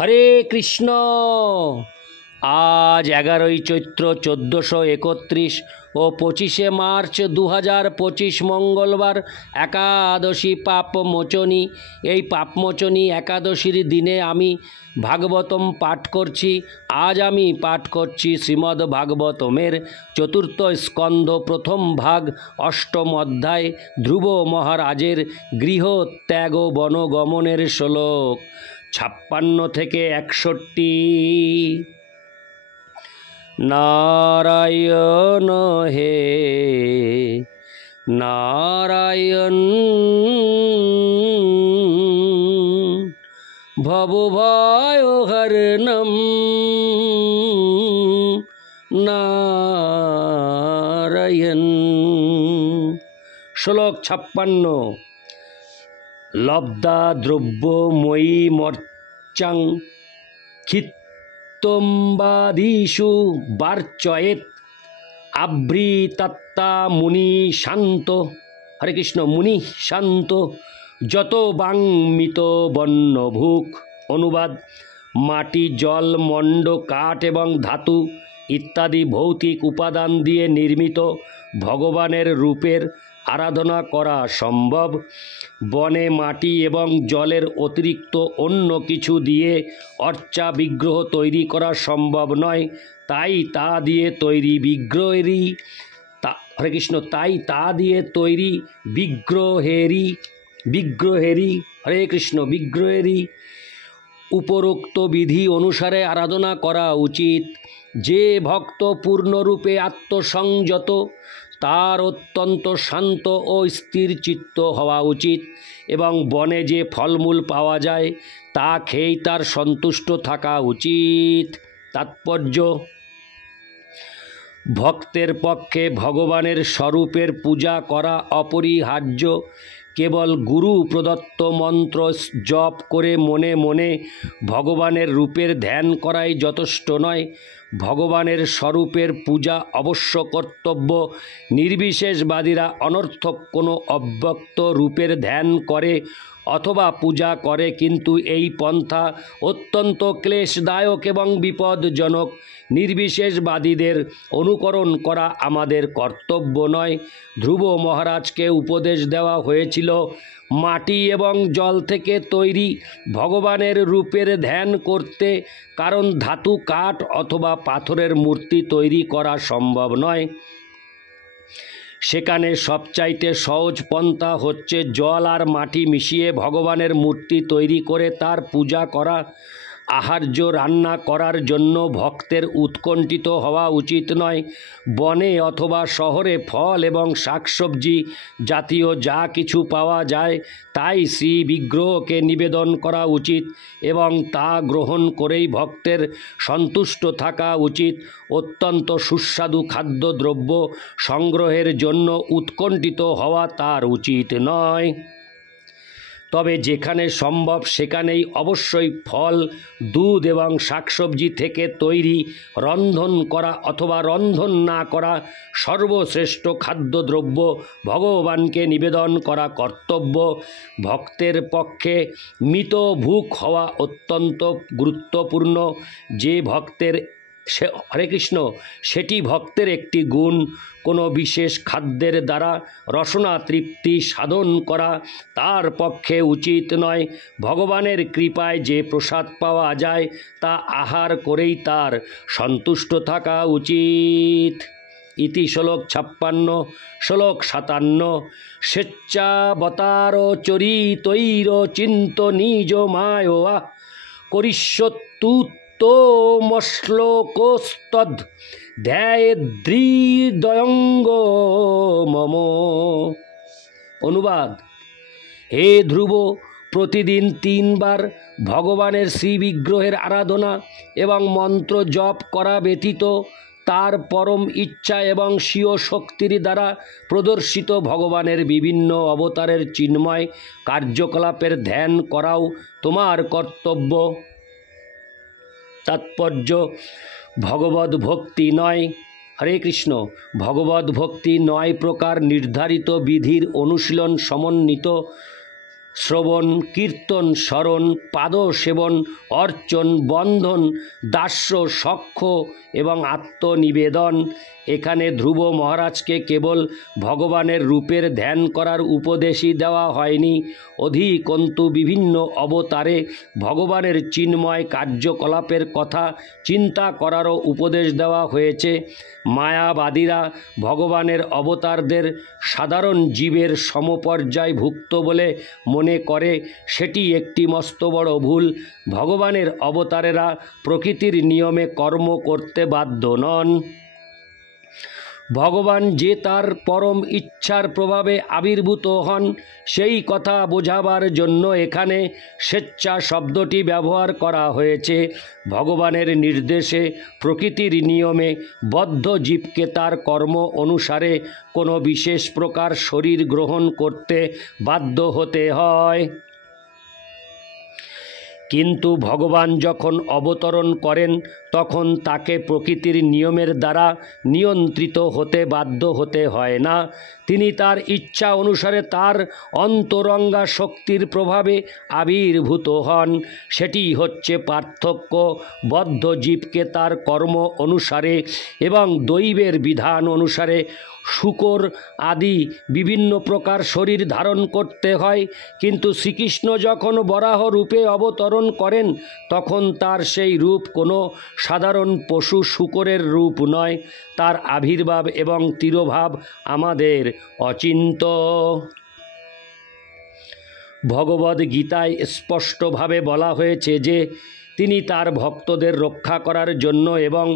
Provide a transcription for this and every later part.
হরে কৃষ্ণ। আজ 11ই চৈত্র 1431 ও 25শে মার্চ 2025 মঙ্গলবার একাদশী পাপমোচনী। এই পাপমোচনী একাদশীর দিনে আমি ভাগবতম পাঠ করছি। আজ আমি পাঠ করছি শ্রীমদ্ ভাগবতমের চতুর্থ স্কন্ধ প্রথম ভাগ অষ্টম অধ্যায় ধ্রুব মহারাজের গৃহত্যাগ বনগমনের শ্লোক 56 থেকে 61। নারায়ণ হে নারায়ণ, ভবভয়হরণম নারায়ণ। শ্লোক 56। লব্ধা দ্রব্যময়ী মর্চাং খিত্তম্বাদিষু বার্চয়েত আভৃতাত্তা মুনি শান্ত। হরে কৃষ্ণ। মুনি শান্ত যত বাংমিত বন্যভুক। অনুবাদ: মাটি, জল, মণ্ড, কাঠ এবং ধাতু ইত্যাদি ভৌতিক উপাদান দিয়ে নির্মিত ভগবানের রূপের আরাধনা করা সম্ভব। বনে মাটি এবং জলের অতিরিক্ত অন্য কিছু দিয়ে অর্চা বিগ্রহ তৈরি করা সম্ভব নয়। তাই তা দিয়ে তৈরি হরে কৃষ্ণ, তাই তা দিয়ে তৈরি বিগ্রহেরই হরে কৃষ্ণ বিগ্রহেরই উপরোক্ত বিধি অনুসারে আরাধনা করা উচিত। যে ভক্ত পূর্ণরূপে আত্মসংযত তার অত্যন্ত শান্ত ও স্থির চিত্ত হওয়া উচিত এবং বনে যে ফলমূল পাওয়া যায় তা খেয়েই তার সন্তুষ্ট থাকা উচিত। তাৎপর্য: ভক্তের পক্ষে ভগবানের স্বরূপের পূজা করা অপরিহার্য। কেবল গুরু প্রদত্ত মন্ত্র জপ করে মনে মনে ভগবানের রূপের ধ্যান করাই যথেষ্ট নয়। ভগবানের স্বরূপের পূজা অবশ্য কর্তব্য। নির্বিশেষবাদীরা অনর্থক কোনো অব্যক্ত রূপের ধ্যান করে অথবা পূজা করে, কিন্তু এই পন্থা অত্যন্ত ক্লেশদায়ক এবং বিপদজনক। নির্বিশেষবাদীদের অনুকরণ করা আমাদের কর্তব্য নয়। ধ্রুব মহারাজকে উপদেশ দেওয়া হয়েছিল মাটি এবং জল থেকে তৈরি ভগবানের রূপের ধ্যান করতে, কারণ ধাতু, কাঠ অথবা পাথরের মূর্তি তৈরি করা সম্ভব নয়। সেখানে সবচাইতে সহজ পন্থা হচ্ছে জল আর মাটি মিশিয়ে ভগবানের মূর্তি তৈরি করে তার পূজা করা। আহার্য রান্না করার জন্য ভক্তের উৎকণ্ঠিত হওয়া উচিত নয়। বনে অথবা শহরে ফল এবং শাকসবজি জাতীয় যা কিছু পাওয়া যায় তাই শ্রী বিগ্রহকে নিবেদন করা উচিত এবং তা গ্রহণ করেই ভক্তের সন্তুষ্ট থাকা উচিত। অত্যন্ত সুস্বাদু খাদ্যদ্রব্য সংগ্রহের জন্য উৎকণ্ঠিত হওয়া তার উচিত নয়। তবে যেখানে সম্ভব সেখানেই অবশ্যই ফল, দুধ এবং শাকসবজি থেকে তৈরি রন্ধন করা অথবা রন্ধন না করা সর্বশ্রেষ্ঠ খাদ্যদ্রব্য ভগবানকে নিবেদন করা কর্তব্য। ভক্তের পক্ষে মিতভুক হওয়া অত্যন্ত গুরুত্বপূর্ণ। যে ভক্তের হরে কৃষ্ণ সেটি ভক্তের একটি গুণ। কোনো বিশেষ খাদ্যের দ্বারা রসনা তৃপ্তি সাধন করা তার পক্ষে উচিত নয়। ভগবানের কৃপায় যে প্রসাদ পাওয়া যায় তা আহার করেই তার সন্তুষ্ট থাকা উচিত। ইতি শ্লোক 56। শ্লোক 57। স্বেচ্ছাবতার চরিতৈর চিন্ত নিজ মায়া করিষ্যত্যুত মশ্লোকস্তদ ধ্যায়েদ্রিদয়ঙ্গ মম। অনুবাদ: হে ধ্রুব, প্রতিদিন 3 বার ভগবানের শ্রীবিগ্রহের আরাধনা এবং মন্ত্র জপ করা ব্যতীত তার পরম ইচ্ছা এবং স্বীয় শক্তির দ্বারা প্রদর্শিত ভগবানের বিভিন্ন অবতারের চিন্ময় কার্যকলাপের ধ্যান করাও তোমার কর্তব্য। তাৎপর্য: ভগবদ ভক্তি নয় হরে কৃষ্ণ ভগবদ ভক্তি 9 প্রকার নির্ধারিত বিধির অনুশীলন সমন্বিত শ্রবণ, কীর্তন, স্মরণ, পাদ সেবন, অর্চন, বন্ধন, দাস্য, সখ্য এবং আত্মনিবেদন। এখানে ধ্রুব মহারাজকে কেবল ভগবানের রূপের ধ্যান করার উপদেশই দেওয়া হয়নি, অধিকন্তু বিভিন্ন অবতারে ভগবানের চিন্ময় কার্যকলাপের কথা চিন্তা করারও উপদেশ দেওয়া হয়েছে। মায়াবাদীরা ভগবানের অবতারদের সাধারণ জীবের সমপর্যায়ভুক্ত বলে মনে করে, সেটি একটি মস্ত বড় ভুল। ভগবানের অবতারেরা প্রকৃতির নিয়মে কর্ম করতে বাধ্য নন। ভগবান যে তার পরম ইচ্ছার প্রভাবে আবির্ভূত হন, সেই কথা বোঝাবার জন্য এখানে স্বেচ্ছা শব্দটি ব্যবহার করা হয়েছে। ভগবানের নির্দেশে প্রকৃতির নিয়মে বদ্ধ জীবকে তার কর্ম অনুসারে কোনো বিশেষ প্রকার শরীর গ্রহণ করতে বাধ্য হতে হয়। কিন্তু ভগবান যখন অবতরণ করেন তখন তাকে প্রকৃতির নিয়মের দ্বারা নিয়ন্ত্রিত হতে বাধ্য হতে হয় না। তিনি তার ইচ্ছা অনুসারে তার অন্তরঙ্গা শক্তির প্রভাবে আবির্ভূত হন। সেটি হচ্ছে পার্থক্য বদ্ধ জীবকে তার কর্ম অনুসারে এবং দৈবের বিধান অনুসারে শূকর আদি বিভিন্ন প্রকার শরীর ধারণ করতে হয়, কিন্তু শ্রীকৃষ্ণ যখন বরাহ রূপে অবতরণ করেন তখন তার সেই রূপ কোনো সাধারণ পশু শূকরের রূপ নয়। তার আবির্ভাব এবং তিরোভাব আমাদের অচিন্ত। ভগবদ্ গীতায় স্পষ্টভাবে বলা হয়েছে যে তিনি তার ভক্তদের রক্ষা করার জন্য এবং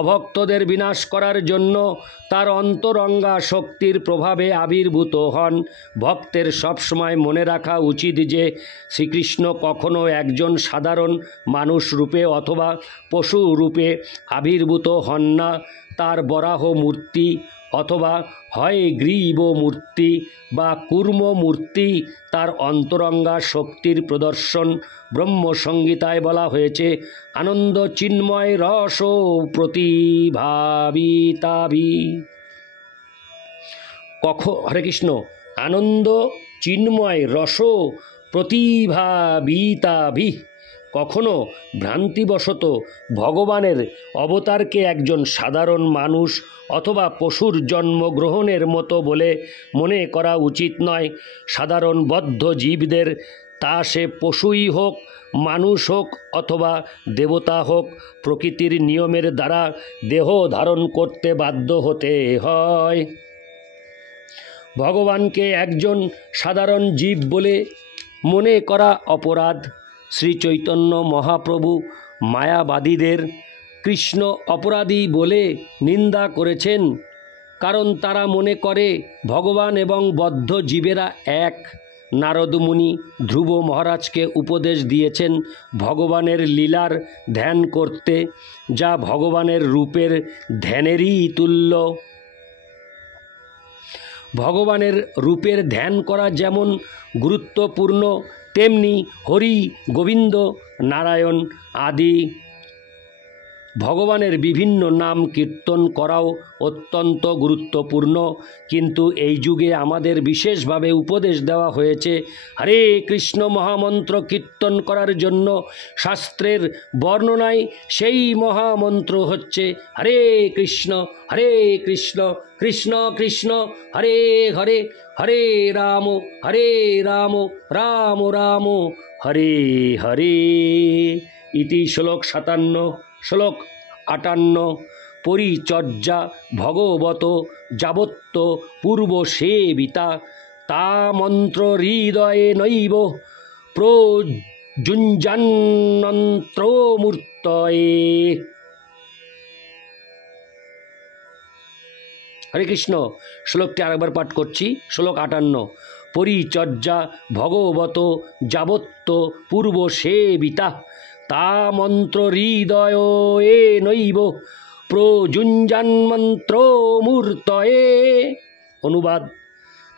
অভক্তদের বিনাশ করার জন্য তার অন্তরঙ্গা শক্তির প্রভাবে আবির্ভূত হন। ভক্তের সবসময় মনে রাখা উচিত যে শ্রীকৃষ্ণ কখনো একজন সাধারণ মানুষ রূপে অথবা পশু রূপে আবির্ভূত হন না। তার বরাহ মূর্তি অথবা হয় গ্রীব মূর্তি বা কূর্ম মূর্তি তার অন্তরঙ্গা শক্তির প্রদর্শন। ব্রহ্মসংহিতায় বলা হয়েছে, আনন্দ চিন্ময় রস প্রতিভাবিতাভি। হরে কৃষ্ণ। আনন্দ চিন্ময় রস প্রতিভাবিতাভি। কখনো ভ্রান্তিবশত ভগবানের অবতারকে একজন সাধারণ মানুষ অথবা পশুর জন্মগ্রহণের মতো বলে মনে করা উচিত নয়। সাধারণ বদ্ধ জীবদের, তা সে পশুই হোক, মানুষ হোক অথবা দেবতা হোক, প্রকৃতির নিয়মের দ্বারা দেহ ধারণ করতে বাধ্য হতে হয়। ভগবানকে একজন সাধারণ জীব বলে মনে করা অপরাধ। শ্রী চৈতন্য মহাপ্রভু মায়াবাদীদের কৃষ্ণ অপরাধী বলে নিন্দা করেছেন, কারণ তারা মনে করে ভগবান এবং বদ্ধ জীবেরা এক। নারদ মুনি ধ্রুব মহারাজকে উপদেশ দিয়েছেন ভগবানের লীলার ধ্যান করতে, যা ভগবানের রূপের ধ্যানেরই তুল্য। ভগবানের রূপের ধ্যান করা যেমন গুরুত্বপূর্ণ, তেমনি হরি, গোবিন্দ, নারায়ণ আদি ভগবানের বিভিন্ন নাম কীর্তন করাও অত্যন্ত গুরুত্বপূর্ণ। কিন্তু এই যুগে আমাদের বিশেষভাবে উপদেশ দেওয়া হয়েছে হরে কৃষ্ণ মহামন্ত্র কীর্তন করার জন্য। শাস্ত্রের বর্ণনায় সেই মহামন্ত্র হচ্ছে হরে কৃষ্ণ কৃষ্ণ কৃষ্ণ হরে হরে, হরে রাম রাম রাম হরে হরে। ইতি শ্লোক 57। শ্লোক 58। পরিচর্যা ভগবত যাবত্য পূর্ব সেবিতা তা মন্ত্র হৃদয়ে নৈব প্রযুঞ্জান্মন্ত্রমূর্তয়ে। হরে কৃষ্ণ। শ্লোকটি আরেকবার পাঠ করছি। শ্লোক 58। পরিচর্যা ভগবত যাবত্য পূর্ব সেবিতা তা মন্ত্র হৃদয়ে নৈব প্রযুঞ্জান্মন্ত্রমূর্তয়ে। অনুবাদ: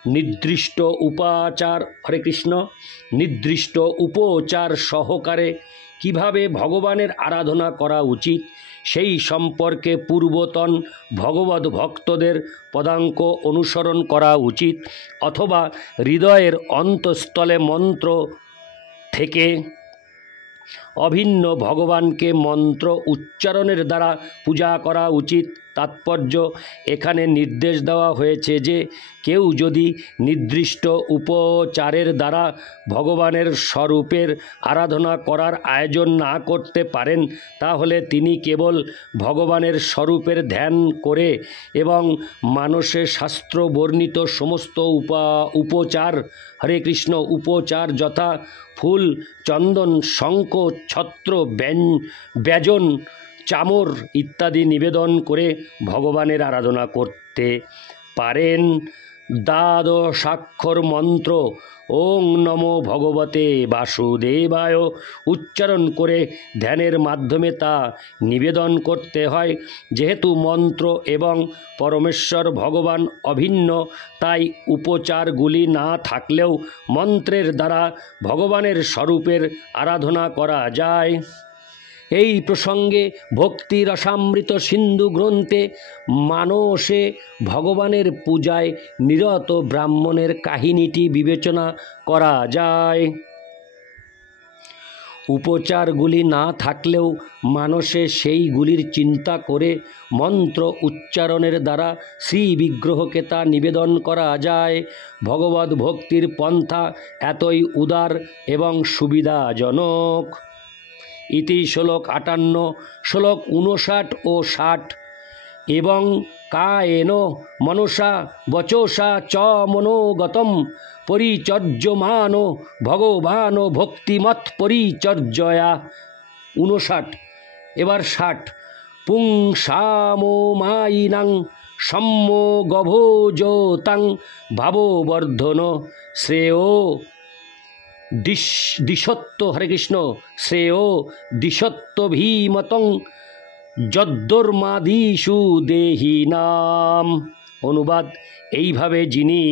নির্দিষ্ট উপাচার, হরে কৃষ্ণ, নির্দিষ্ট উপচার সহকারে কিভাবে ভগবানের আরাধনা করা উচিত সেই সম্পর্কে পূর্বতন ভগবদ্ ভক্তদের পদাঙ্ক অনুসরণ করা উচিত, অথবা হৃদয়ের অন্তঃস্থলে মন্ত্র থেকে অভিন্ন ভগবানকে মন্ত্র উচ্চারণের দ্বারা পূজা করা উচিত। তাৎপর্য, এখানে নির্দেশ দেওয়া হয়েছে যে কেউ যদি নির্দিষ্ট উপচারের দ্বারা ভগবানের স্বরূপের আরাধনা করার আয়োজন না করতে পারেন, তাহলে তিনি কেবল ভগবানের স্বরূপের ধ্যান করে এবং মানসে শাস্ত্র বর্ণিত সমস্ত উপচার, হরে কৃষ্ণ উপচার যথা ফুল, চন্দন, শঙ্খ, ছত্র, ব্যজন, চামর ইত্যাদি নিবেদন করে ভগবানের আরাধনা করতে পারেন। দ্বাদশাক্ষর মন্ত্র ওং নমো ভগবতে বাসুদেবায় উচ্চারণ করে ধ্যানের মাধ্যমে তা নিবেদন করতে হয়। যেহেতু মন্ত্র এবং পরমেশ্বর ভগবান অভিন্ন, তাই উপচারগুলি না থাকলেও মন্ত্রের দ্বারা ভগবানের স্বরূপের আরাধনা করা যায়। এই প্রসঙ্গে ভক্তি রসামৃত সিন্ধু গ্রন্থে মানসে ভগবানের পূজায় নিরত ব্রাহ্মণের কাহিনীটি বিবেচনা করা যায়। উপচারগুলি না থাকলেও মানসে সেইগুলির চিন্তা করে মন্ত্র উচ্চারণের দ্বারা শ্রী বিগ্রহকে তা নিবেদন করা যায়। ভগবদ্ ভক্তির পন্থা এতই উদার এবং সুবিধাজনক। ইতি শ্লোক 58, শ্লোক 59 ও 60। এবং কায়েন মনসা বচসা চ মনোগতম পরিচর্যমান ভগবান ভক্তিমৎ পরিচর্যয়া। 59। এবার 60। পুংসামো মায়িনাং সম্যগভোজতাং ভাববর্ধন শ্রেয় দিশত্ব, হরে কৃষ্ণ, শ্রেয় দিশত্ব ভীমতং যদ্দর্মাদিষু দেহিনাম। অনুবাদ, এইভাবে যিনি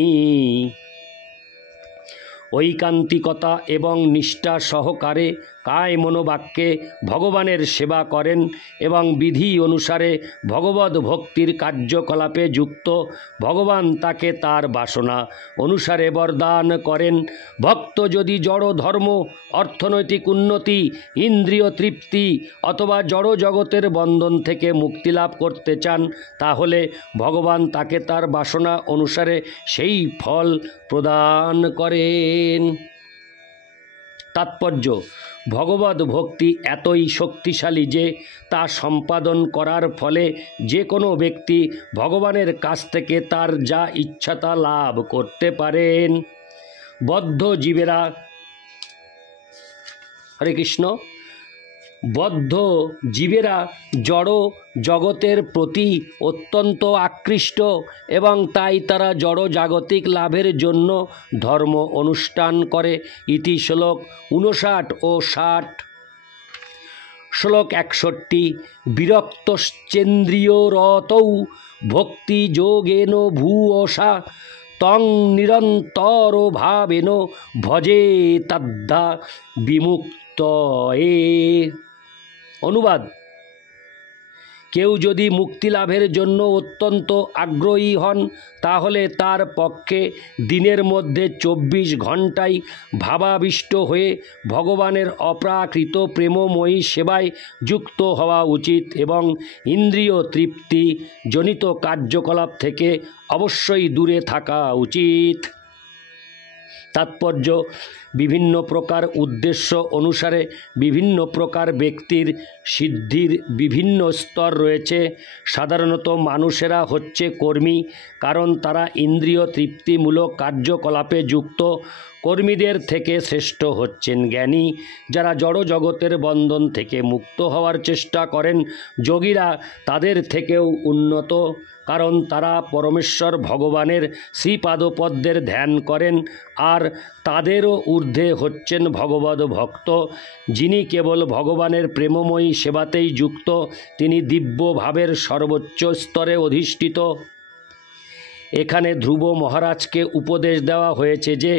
ঐকান্তিকতা এবং নিষ্ঠা সহকারে কায় মনোবাক্যে ভগবানের সেবা করেন এবং বিধি অনুসারে ভগবদ্ ভক্তির কার্যকলাপে যুক্ত, ভগবান তাকে তার বাসনা অনুসারে বরদান করেন। ভক্ত যদি জড় ধর্ম, অর্থনৈতিক উন্নতি, ইন্দ্রিয় তৃপ্তি অথবা জড় জগতের বন্ধন থেকে মুক্তি লাভ করতে চান, তাহলে ভগবান তাকে তার বাসনা অনুসারে সেই ফল প্রদান করেন। তাৎপর্য, ভগবদ্ ভক্তি এতই শক্তিশালী যে তা সম্পাদন করার ফলে যে কোনো ব্যক্তি ভগবানের কাছ থেকে তার যা ইচ্ছা তা লাভ করতে পারেন। বদ্ধ জীবেরা, হরে কৃষ্ণ, বদ্ধ জীবেরা জড় জগতের প্রতি অত্যন্ত আকৃষ্ট এবং তাই তারা জড় জাগতিক লাভের জন্য ধর্ম অনুষ্ঠান করে। ইতি শ্লোক 59 ও 60। শ্লোক 61। বিরক্তশ্চেন্দ্রিয়রতৌ ভক্তি যোগেন ভূয়সা তং নিরন্তর ভাবেন ভজে তদ্ধা বিমুক্তয়ে। অনুবাদ, কেউ যদি মুক্তি লাভের জন্য অত্যন্ত আগ্রহী হন, তাহলে তার পক্ষে দিনের মধ্যে 24 ঘণ্টাই ভাবাবিষ্ট হয়ে ভগবানের অপ্রাকৃত প্রেমময়ী সেবায় যুক্ত হওয়া উচিত এবং ইন্দ্রিয় তৃপ্তি জনিত কার্যকলাপ থেকে অবশ্যই দূরে থাকা উচিত। তাৎপর্য, বিভিন্ন প্রকার উদ্দেশ্য অনুসারে বিভিন্ন প্রকার ব্যক্তির সিদ্ধির বিভিন্ন স্তর রয়েছে। সাধারণত মানুষেরা হচ্ছে কর্মী, কারণ তারা ইন্দ্রিয় তৃপ্তিমূলক কার্যকলাপে যুক্ত। কর্মীদের থেকে শ্রেষ্ঠ হচ্ছেন জ্ঞানী, যারা জড় জগতের বন্ধন থেকে মুক্ত হওয়ার চেষ্টা করেন। যোগীরা তাদের থেকেও উন্নত, কারণ তারা পরমেশ্বর ভগবানের শ্রীপাদপদ্মের ধ্যান করেন। আর তাদেরও ঊর্ধ্বে হচ্ছেন ভগবদ্ ভক্ত, যিনি কেবল ভগবানের প্রেমময়ী সেবাতেই যুক্ত। তিনি দিব্য ভাবের সর্বোচ্চ স্তরে অধিষ্ঠিত। এখানে ধ্রুব মহারাজকে উপদেশ দেওয়া হয়েছে যে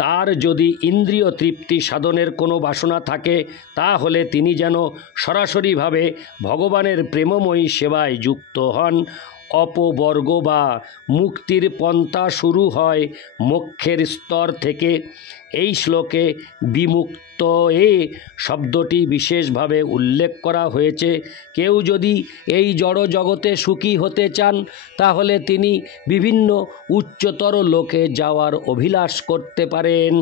তার যদি ইন্দ্রিয় তৃপ্তি সাধনের কোনো বাসনা থাকে তাহলে তিনি যেন সরাসরিভাবে ভগবানের প্রেমময়ী সেবায় যুক্ত হন। অপবর্গ বা মুক্তির পন্থা শুরু হয় মোক্ষের স্তর থেকে। এই শ্লোকে বিমুক্ত এ শব্দটি বিশেষভাবে উল্লেখ করা হয়েছে। কেউ যদি এই জড় জগতে সুখী হতে চান তাহলে তিনি বিভিন্ন উচ্চতর লোকে যাওয়ার অভিলাষ করতে পারেন,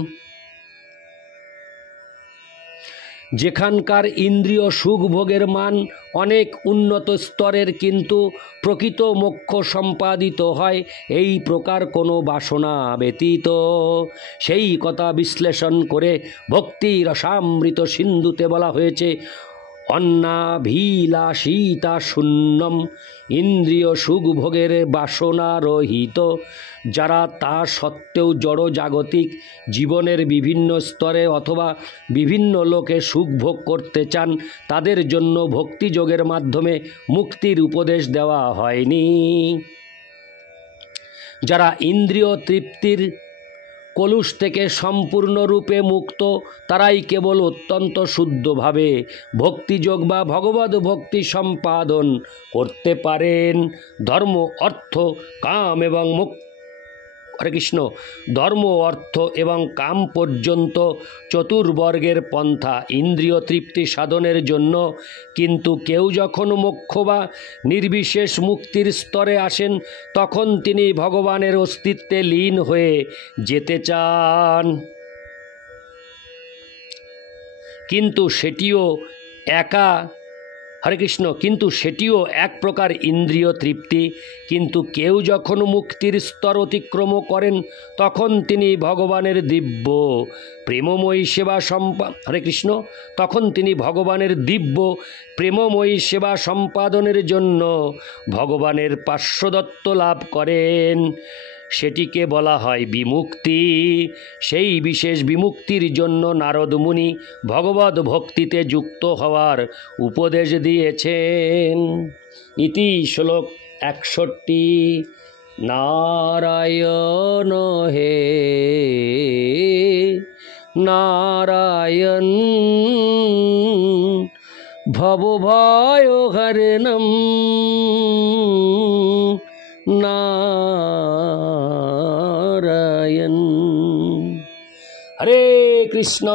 যেখানকার ইন্দ্রিয় সুখ ভোগের মান অনেক উন্নত স্তরের, কিন্তু প্রকৃত মোক্ষ সম্পাদিত হয় এই প্রকার কোনো বাসনা ব্যতীত। সেই কথা বিশ্লেষণ করে ভক্তি রসামৃত সিন্ধুতে বলা হয়েছে, অন্নাভিলাষিতা শূন্যম ইন্দ্রিয় সুখভোগের বাসনা রহিত। যারা তা সত্ত্বেও জড় জাগতিক জীবনের বিভিন্ন স্তরে অথবা বিভিন্ন লোকে সুখ ভোগ করতে চান তাদের জন্য ভক্তিযোগের মাধ্যমে মুক্তির উপদেশ দেওয়া হয়নি। যারা ইন্দ্রিয় তৃপ্তির কলুষ থেকে সম্পূর্ণরূপে মুক্ত তারাই কেবল অত্যন্ত শুদ্ধভাবে ভক্তিযোগ বা ভগবদ ভক্তি সম্পাদন করতে পারেন। ধর্ম, অর্থ, কাম এবং হরে কৃষ্ণ, ধর্ম, অর্থ এবং কাম পর্যন্ত চতুর্বর্গের পন্থা ইন্দ্রিয় তৃপ্তি সাধনের জন্য। কিন্তু কেউ যখন মোক্ষ বা নির্বিশেষ মুক্তির স্তরে আসেন তখন তিনি ভগবানের অস্তিত্বে লীন হয়ে যেতে চান, কিন্তু সেটিও এক প্রকার ইন্দ্রিয় তৃপ্তি। কিন্তু কেউ যখন মুক্তির স্তর অতিক্রম করেন তখন তিনি ভগবানের দিব্য প্রেমময়ী সেবা সম্পাদনের জন্য ভগবানের পার্শ্বদত্ত লাভ করেন। সেটিকে বলা হয় বিমুক্তি। সেই বিশেষ বিমুক্তির জন্য নারদ মুনি ভগবদ ভক্তিতে যুক্ত হওয়ার উপদেশ দিয়েছেন। ইতি শ্লোক 61। নারায়ণ হে নারায়ণ ভবভয়হরণম নারায়ণ। হরে কৃষ্ণ।